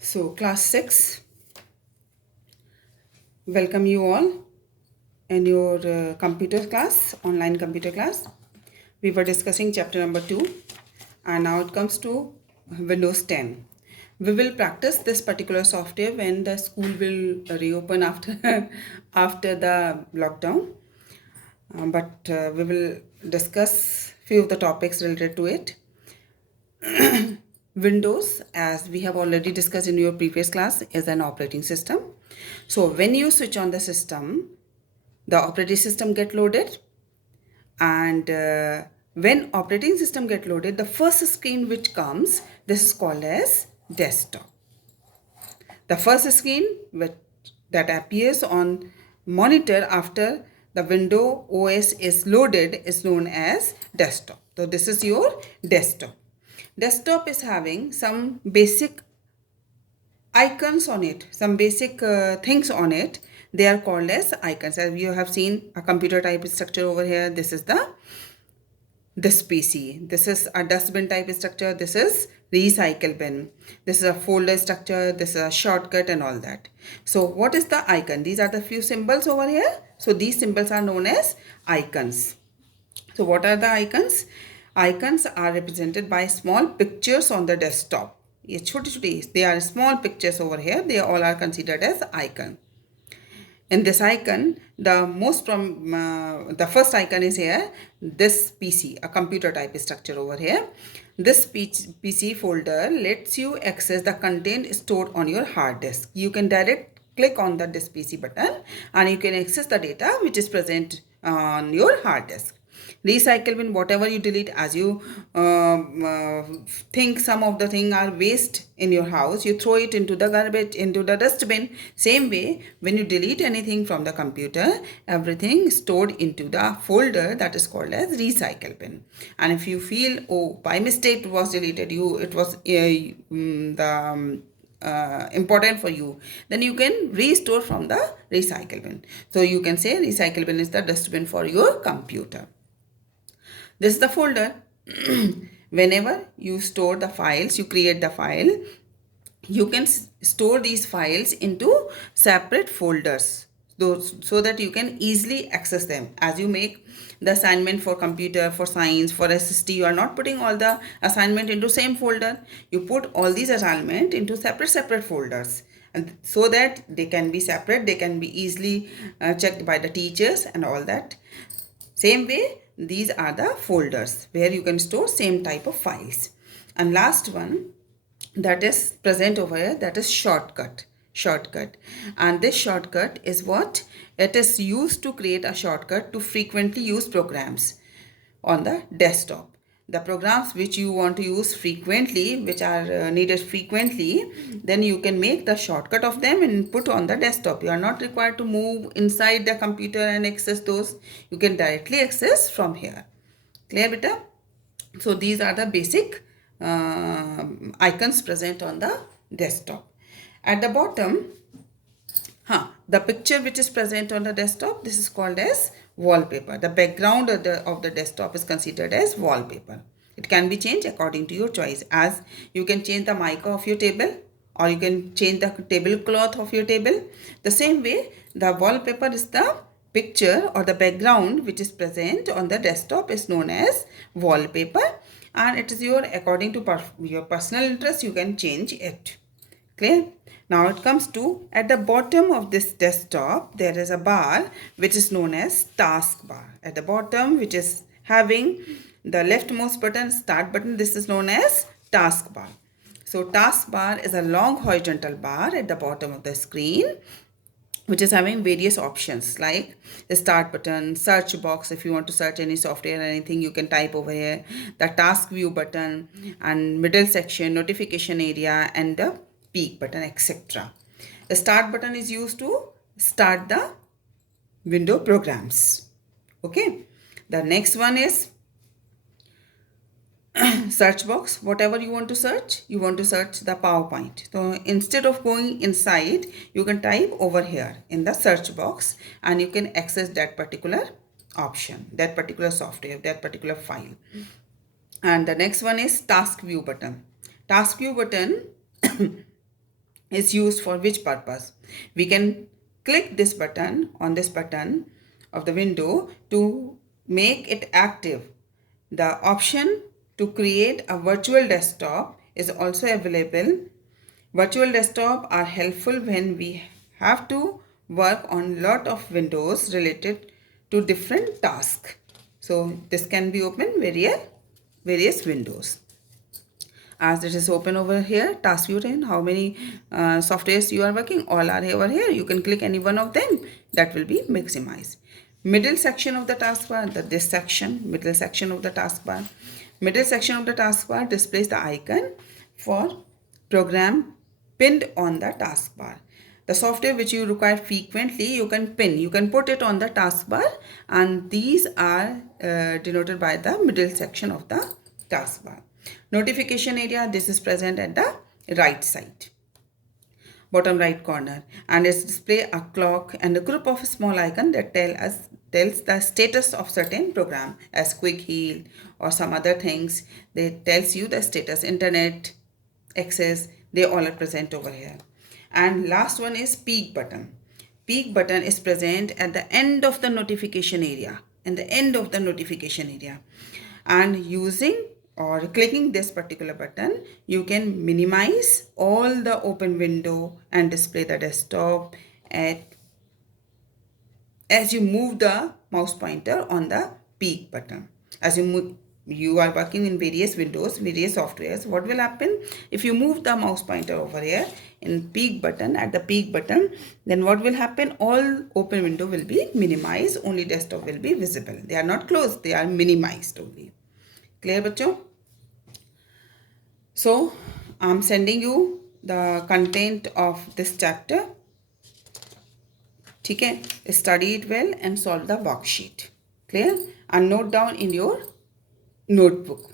So, class 6, welcome you all in your computer class, online computer class. We were discussing chapter number 2, and now it comes to Windows 10. We will practice this particular software when the school will reopen after after the lockdown. But we will discuss few of the topics related to it. Windows, as we have already discussed in your previous class, is an operating system. So when you switch on the system, the operating system get loaded, and when operating system get loaded, the first screen which comes, this is called as desktop. The first screen that appears on monitor after the window OS is loaded is known as desktop. So this is your desktop. Desktop is having some basic icons on it, some basic things on it. They are called as icons. As you have seen a computer type structure over here, this is this PC. This is a dustbin type structure. This is recycle bin. This is a folder structure. This is a shortcut and all that. So what is the icon? These are the few symbols over here. So these symbols are known as icons. So what are the icons? Icons are represented by small pictures on the desktop. ये छोटे छोटे, they are small pictures over here. They all are considered as icon. In this icon, the first icon is here, this PC, a computer type structure over here. This PC folder lets you access the content stored on your hard disk. You can direct click on this PC button and you can access the data which is present on your hard disk. Recycle bin, whatever you delete, as you think some of the thing are waste in your house, you throw it into the garbage, into the dustbin. Same way, when you delete anything from the computer, everything stored into the folder that is called as recycle bin. And if you feel, oh, by mistake it was deleted, it was important for you, then you can restore from the recycle bin. So you can say recycle bin is the dustbin for your computer. This is the folder. Whenever you store the files, you create the file, you can store these files into separate folders so that you can easily access them. As you make the assignment for computer, for science, for SST, you are not putting all the assignment into same folder. You put all these assignment into separate folders, and so that they can be separate, they can be easily checked by the teachers and all that. Same way, these are the folders where you can store same type of files. And last one that is present over here, that is shortcut. And this shortcut is what? It is used to create a shortcut to frequently use programs on the desktop. The programs which you want to use frequently, which are needed frequently, then you can make the shortcut of them and put on the desktop. You are not required to move inside the computer and access those. You can directly access from here. Clear, beta? So these are the basic icons present on the desktop. At the bottom, the picture which is present on the desktop, this is called as wallpaper. The background of the desktop is considered as wallpaper. It can be changed according to your choice, as you can change the mica of your table or you can change the tablecloth of your table. The same way, the wallpaper is the picture or the background which is present on the desktop is known as wallpaper, and it is according to your personal interest, you can change it. Clear? Now it comes to, at the bottom of this desktop, there is a bar which is known as taskbar. At the bottom, which is having the leftmost button, start button, this is known as taskbar. So taskbar is a long horizontal bar at the bottom of the screen, which is having various options like the start button, search box. If you want to search any software or anything, you can type over here, the task view button, and middle section, notification area, and the peak button, etc. The start button is used to start the window programs. Okay. The next one is search box. Whatever you want to search the PowerPoint. So instead of going inside, you can type over here in the search box and you can access that particular option, that particular software, that particular file. And the next one is task view button. Task view button is used for which purpose. We can click this button on this button of the window to make it active. The option to create a virtual desktop is also available. Virtual desktop are helpful when we have to work on lot of windows related to different tasks. So this can be open various windows. As it is open over here, task view pane, how many softwares you are working, all are over here. You can click any one of them, that will be maximized. Middle section of the taskbar, this section, middle section of the taskbar. Middle section of the taskbar displays the icon for program pinned on the taskbar. The software which you require frequently, you can pin, you can put it on the taskbar, and these are denoted by the middle section of the taskbar. Notification area, this is present at the right side, bottom right corner, and it's display a clock and a group of small icon that tells the status of certain program, as quick heal or some other things. They tells you the status, internet access, they all are present over here. And last one is peek button. Peek button is present at the end of the notification area, and using or clicking this particular button, you can minimize all the open window and display the desktop as you move the mouse pointer on the peek button. As you are working in various windows, various softwares, what will happen if you move the mouse pointer over here in peek button, at the peek button, then what will happen, all open window will be minimized, only desktop will be visible. They are not closed, they are minimized only. Clear bachcho? So I'm sending you the content of this chapter. ठीक है, study it well and solve the worksheet. Clear? And note down in your notebook.